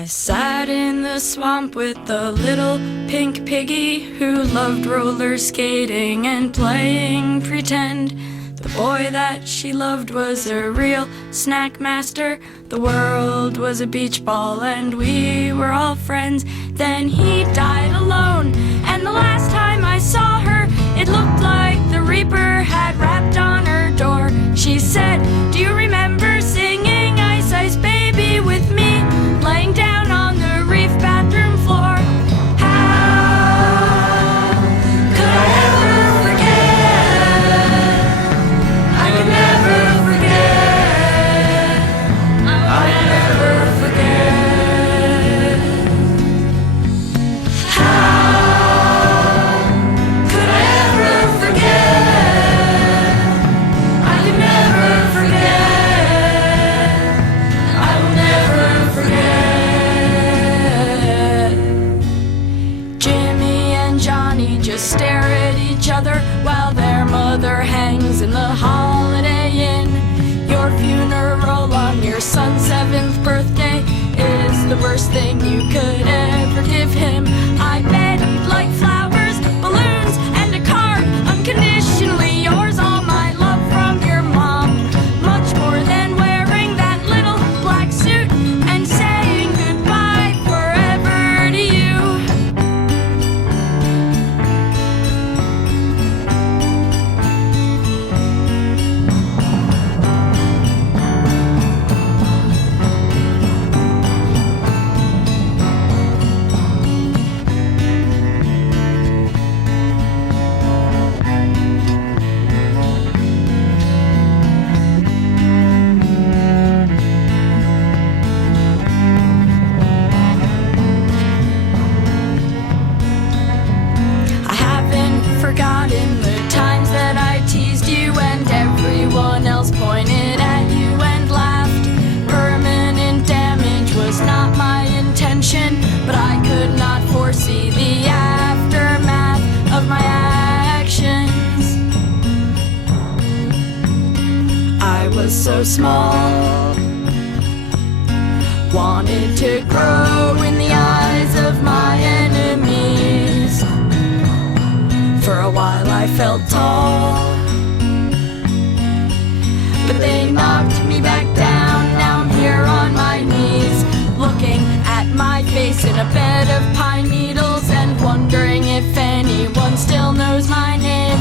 I sat in the swamp with the little pink piggy who loved roller skating and playing pretend. The boy that she loved was a real snack master. The world was a beach ball and we were all friends. Then he died alone, and the last time I saw her, it looked like the Reaper had rapped on her door. She said, "Do you remember singing Ice Ice Baby with me, laying down on the reef bathroom floor?" How could I ever forget? I could never forget. I'll never forget. How could I ever forget? I could never forget. I will never forget. Jimmy and Johnny just stare at each other while their mother hangs in the Holiday Inn. Your funeral on your son's 7th birthday is the worst thing you could ever give him. I bet he'd like flowers, balloons, and a card. Unconditionally yours, all my love from your mom. Much more than wearing that little black suit and saying goodbye forever to you. I haven't forgotten the times that I teased you and everyone else pointed at you and laughed. Permanent damage was not my intention, but I could not foresee the aftermath of my actions. I was so small, wanted to grow in the eyes of my enemies. For a while I felt tall, but they knocked me back down. Now I'm here on my knees, looking at my face in a bed of pine needles and wondering if anyone still knows my name.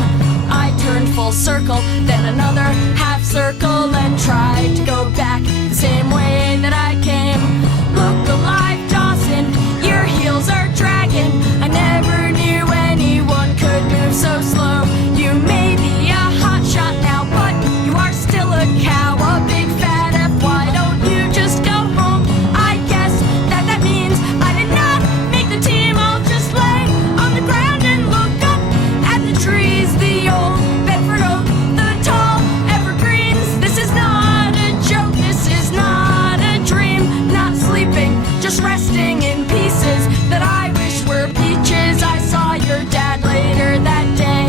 I turned full circle, then another half circle, and tried to go back the same way that I came. Look alive, Dawson, your heels are dragging. I never knew anyone could move so slow. You may be a hot shot now, but you are still a cow, a big fat F. Why don't you just go home? I guess that means I did not make the team. I'll just lay on the ground and look up at the trees, the old Bedford oak, the tall evergreens. This is not a joke, this is not a dream. Not sleeping, just resting in pieces that I wish were peaches. I saw your dad later that day.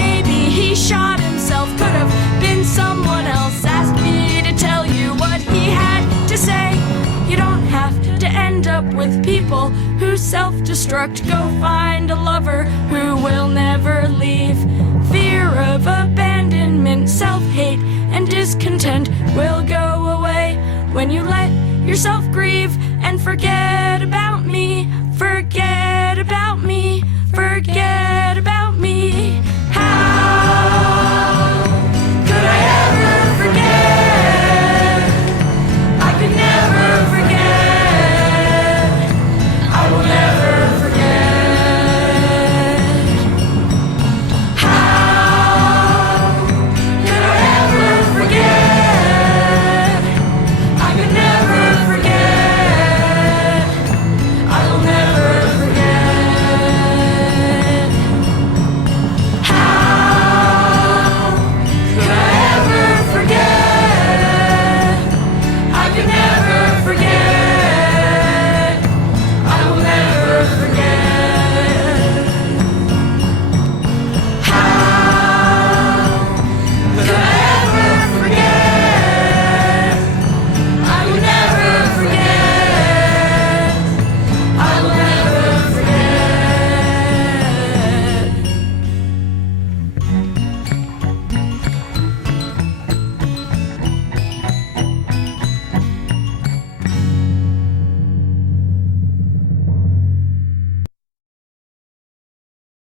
Maybe he shot himself, could have been someone else. Asked me to tell you what he had to say. You don't have to end up with people who self-destruct. Go find a lover who will never leave. Fear of abandonment, self-hate, and discontent will go away when you let yourself grieve and forget